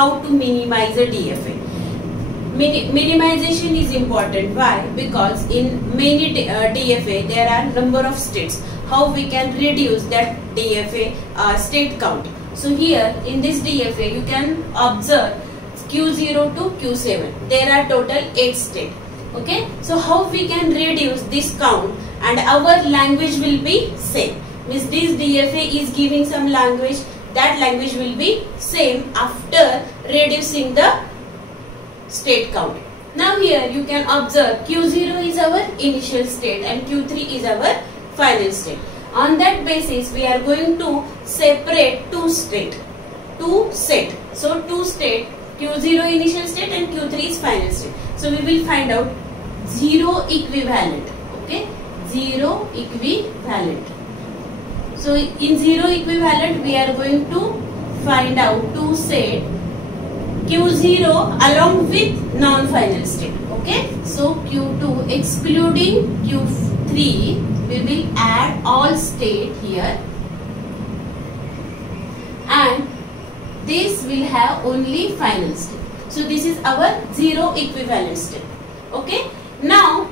how to minimize a DFA. Minimization is important. Why? Because in many DFA there are number of states. How we can reduce that DFA state count? So here in this DFA you can observe Q0 to Q7. There are total 8 states. Okay. So how we can reduce this count and our language will be same. Means this DFA is giving some language. That language will be same after reducing the state count. Now here you can observe Q0 is our initial state and Q3 is our final state. On that basis we are going to separate two set. So two state, Q0 initial state and Q3 is final state. So we will find out zero equivalent. Okay, zero equivalent. So in zero equivalent we are going to find out two set Q0 along with non-final state. Okay, so Q2 excluding Q3, we will add all state here and this will have only final state. So this is our zero equivalent state. Okay, now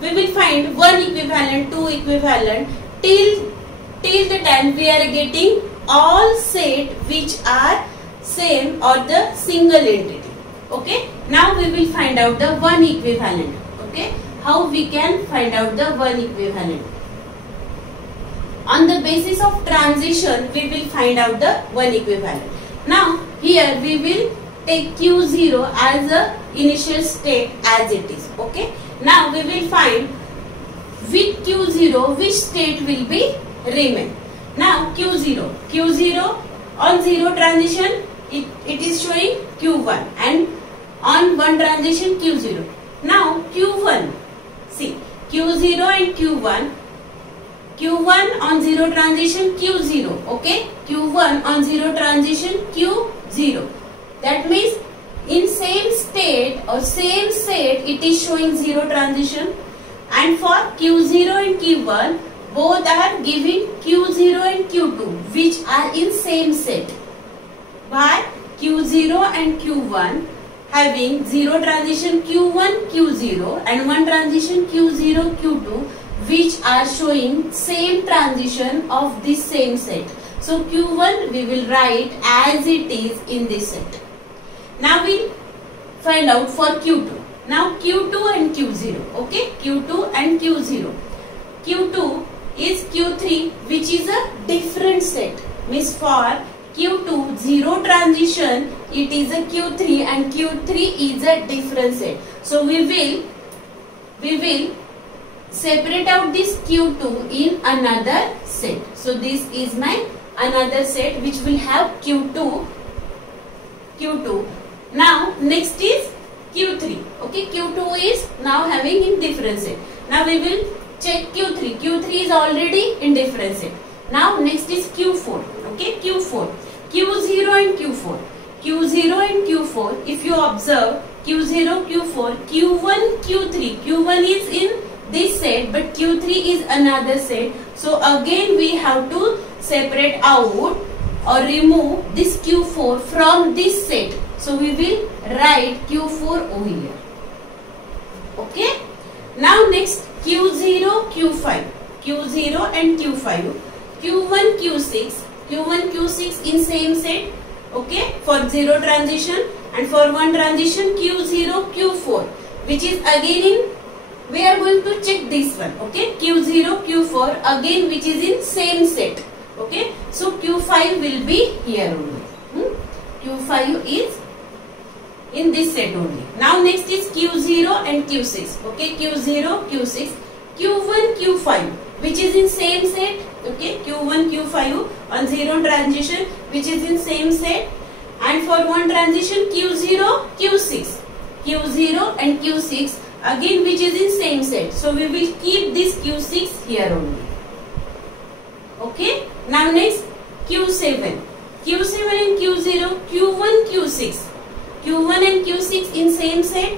we will find one equivalent, two equivalent till the time we are getting all set which are same or the single entity. Okay, now we will find out the one equivalent. Okay, how we can find out the one equivalent? On the basis of transition we will find out the one equivalent. Now here we will take Q0 as a initial state as it is. Okay, now we will find with Q0 which state will be remain. Now Q0 on zero transition it is showing Q1 and on one transition Q0. Now Q1, see Q0 and Q1 on zero transition Q0. Okay, Q1 on zero transition Q0. That means in same state or same set it is showing zero transition, and for Q0 and Q1 both are giving Q0 and Q2 which are in same set. By Q0 and Q1 having zero transition Q1 Q0 and one transition Q0 Q2 which are showing same transition of this same set. So Q1 we will write as it is in this set. Now we find out for Q2. Now Q2 and Q0. Okay, Q2 and Q0. Q2 is Q3 which is a different set. Means for Q2 zero transition it is a Q3 and Q3 is a different set. So we will separate out this Q2 in another set. So this is my another set which will have Q2. Now next is Q3. Okay, Q2 is now having in different set. Now we will check Q3. Q3 is already in different set. Now next is Q4. Okay, Q4. Q0 and Q4. Q0 and Q4, if you observe Q0, Q4, Q1, Q3. Q1 is in this set but Q3 is another set. So again we have to separate out or remove this Q4 from this set. So we will write Q4 over here. Okay. Now next Q0, Q5. Q0 and Q5. Q1, Q6. Q1, Q6 in same set. Okay. For zero transition and for one transition Q0, Q4 which is again in, we are going to check this one. Okay. Q0, Q4 again which is in same set. Okay. So Q5 will be here only. Q5 is in this set only. Now next is Q0 and Q6. Okay, Q0, Q6, Q1, Q5 which is in same set. Okay, Q1, Q5 on zero transition which is in same set, and for one transition Q0, Q6, Q0 and Q6 again which is in same set. So we will keep this Q6 here only. Okay. Now next Q7. Q7 and Q0, Q1, Q6. Q1 and Q6 in same set,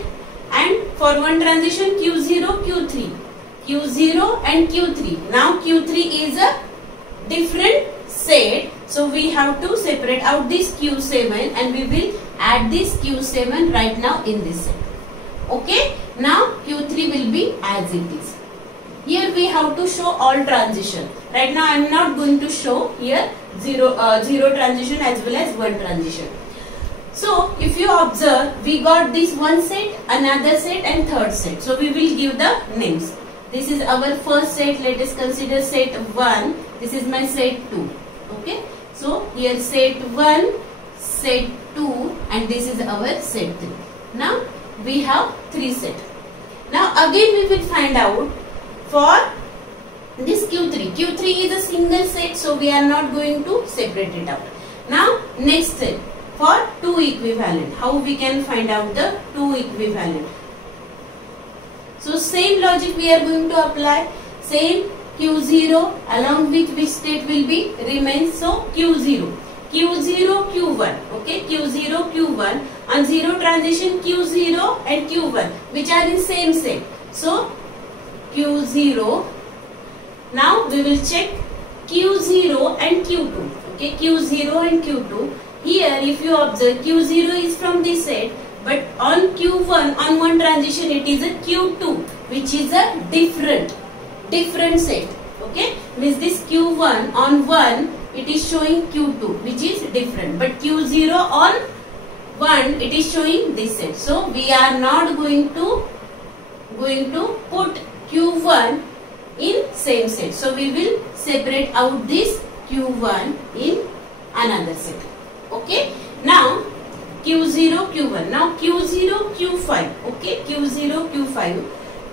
and for one transition Q0, Q3. Q0 and Q3. Now Q3 is a different set. So we have to separate out this Q7 and we will add this Q7 right now in this set. Okay. Now Q3 will be as it is. Here we have to show all transition. Right now I am not going to show here zero transition as well as one transition. So if you observe, we got this one set, another set and third set. So we will give the names. This is our first set. Let us consider set 1. This is my set 2. Okay. So here set 1, set 2 and this is our set 3. Now we have 3 sets. Now again we will find out for this Q3. Q3 is a single set, so we are not going to separate it out. Now next set for 2 equivalent. How we can find out the 2 equivalent? So same logic we are going to apply. Same Q0 along with which state will be remains. So Q0, Q1. Okay, Q0, Q1 on 0 transition Q0 and Q1 which are in same set. So Q0. Now we will check Q0 and Q2. Okay, Q0 and Q2. Here if you observe, Q0 is from this set, but on Q1 on one transition it is a Q2 which is a different set. Okay, means this Q1 on 1 it is showing Q2 which is different, but Q0 on 1 it is showing this set. So we are not going to put Q1 in same set. So we will separate out this Q1 in another set. Okay. Now Q0, Q1. Now Q0, Q5. Okay. Q0, Q5.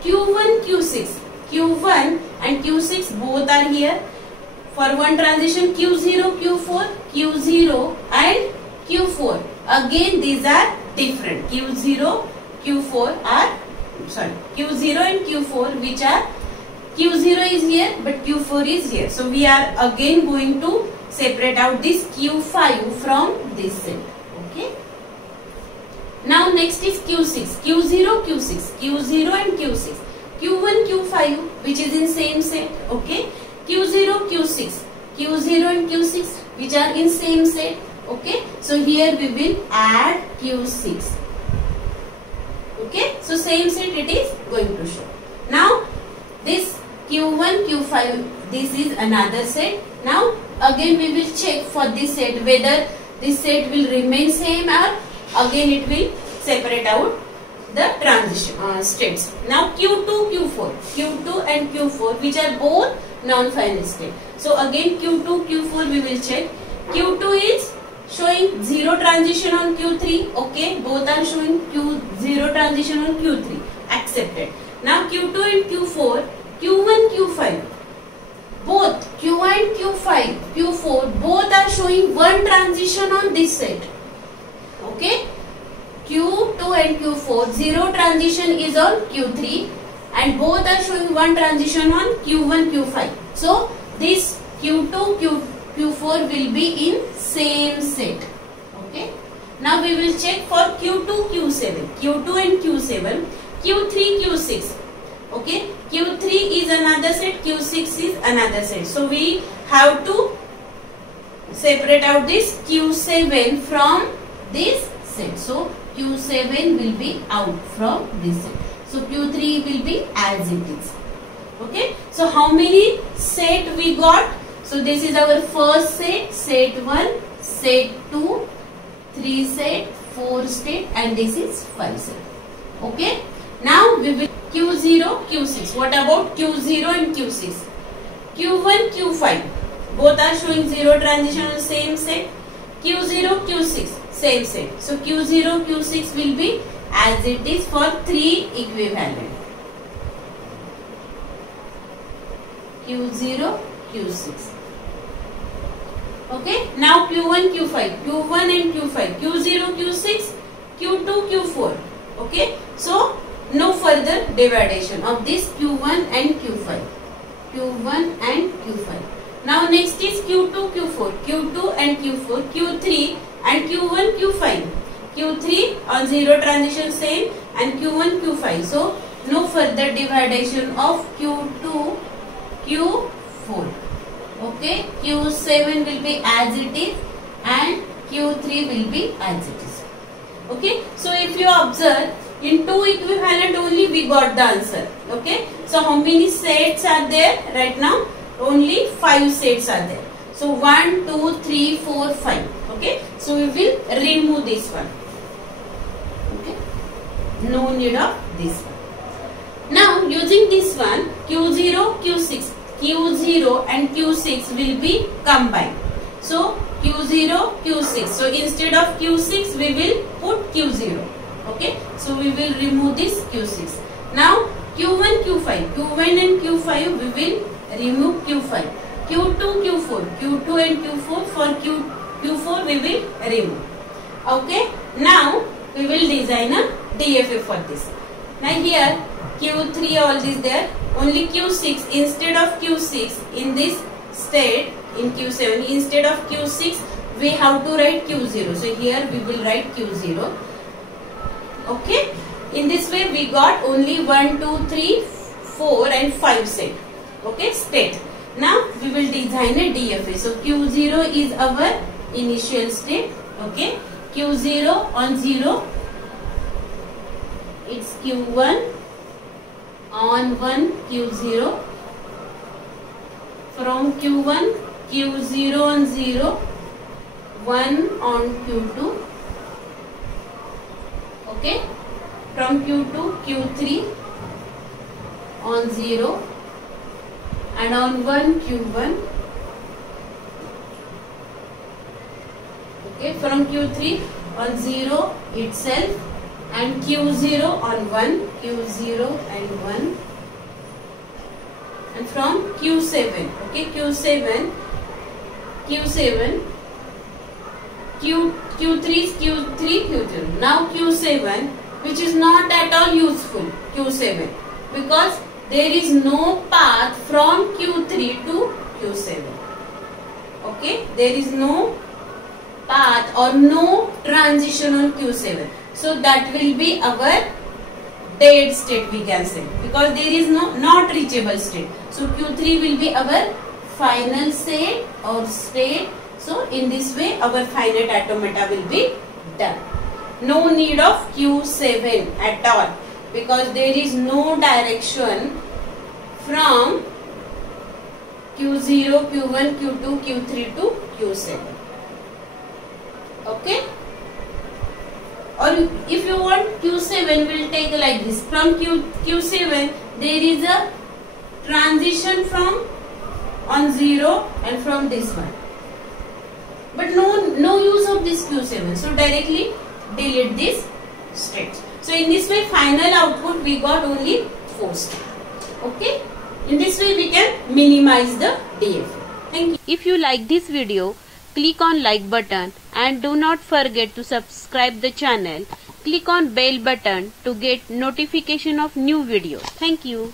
Q1, Q6. Q1 and Q6 both are here. For one transition Q0, Q4, Q0 and Q4. Again these are different. Q0 and Q4 which are Q0 is here but Q4 is here. So we are again going to separate out this Q5 from this set. Okay. Now next is Q6. Q0, Q6. Q0 and Q6. Q1, Q5 which is in same set. Okay. Q0, Q6. Q0 and Q6 which are in same set. Okay. So here we will add Q6. Okay. So same set it is going to show. Now this Q1, Q5 this is another set. Now again we will check for this set whether this set will remain same or again it will separate out the transition states. Now Q2, Q4 and Q4 which are both non-final state. So again Q2, Q4 we will check. Q2 is showing 0 transition on Q3. Okay, both are showing Q0 transition on Q3. Accepted. Now Q2 and Q4, Q1, Q5. Both Q1 and Q4 both are showing one transition on this set. Okay. Q2 and Q4 0 transition is on Q3 and both are showing one transition on Q1, Q5. So this Q2, Q4 will be in same set. Okay. Now we will check for Q2, Q7. Q2 and Q7. Q3, Q6. Okay. Q3 is another set. Q6 is another set. So we have to separate out this Q7 from this set. So Q7 will be out from this set. So Q3 will be as it is. Okay. So how many set we got? So this is our first set, set 1, set 2, 3 set, 4 set and this is 5 set. Okay. Now we will Q0, Q6. What about Q0 and Q6? Q1, Q5. Both are showing 0 transition on same set. Q0, Q6. Same set. So Q0, Q6 will be as it is for 3 equivalent. Q0, Q6. Okay. Now Q1, Q5. Q1 and Q5. Q0, Q6. Q2, Q4. Okay. So no further dividation of this Q1 and Q5. Q1 and Q5. Now next is Q2, Q4. Q2 and Q4. Q3 and Q1, Q5. Q3 on 0 transition same and Q1, Q5. So no further dividation of Q2, Q4. Okay, Q7 will be as it is and Q3 will be as it is. Okay, so if you observe, in 2 equivalent only we got the answer. Okay, so how many sets are there right now? Only 5 sets are there. So 1, 2, 3, 4, 5. Okay, so we will remove this one. Okay, no need of this one. Now using this one, Q0, Q6, Q0 and Q6 will be combined. So Q0, Q6. So instead of Q6 we will put Q0. Okay, so we will remove this Q6. Now Q1, Q5, Q1 and Q5 we will remove Q5. Q2, Q4, Q2 and Q4 for Q4 we will remove. Okay, now we will design a DFA for this. Now here Q3 all is there, only Q6 instead of Q6 in this state in Q7 instead of Q6 we have to write Q0. So here we will write Q0. Okay, in this way we got only 1, 2, 3, 4 and 5 set. Okay, state. Now we will design a DFA. So Q0 is our initial state. Okay, Q0 on 0, it's Q1, on 1 Q0, from Q1 Q0 on 0, 1 on Q2. Okay, from Q2 Q3 on 0 and on 1 Q1. Okay, from Q3 on 0 itself and Q0 on 1, Q0 and 1, and from Q7. Okay, Q7, Q3 is Q3, Q0. Now Q7, which is not at all useful, Q7, because there is no path from Q3 to Q7. Okay, there is no path or no transition on Q7. So that will be our dead state, we can say, because there is no not reachable state. So Q3 will be our final state or state. So in this way our finite automata will be done. No need of Q7 at all, because there is no direction from Q0, Q1, Q2, Q3 to Q7. Okay, or if you want Q7 will take like this. From Q7 there is a transition from on 0 and from this one, but no use of this Q7. So directly delete this state. So in this way final output we got only 4 states. Okay, in this way we can minimize the DFA. Thank you. If you like this video, click on like button and do not forget to subscribe the channel. Click on bell button to get notification of new videos. Thank you.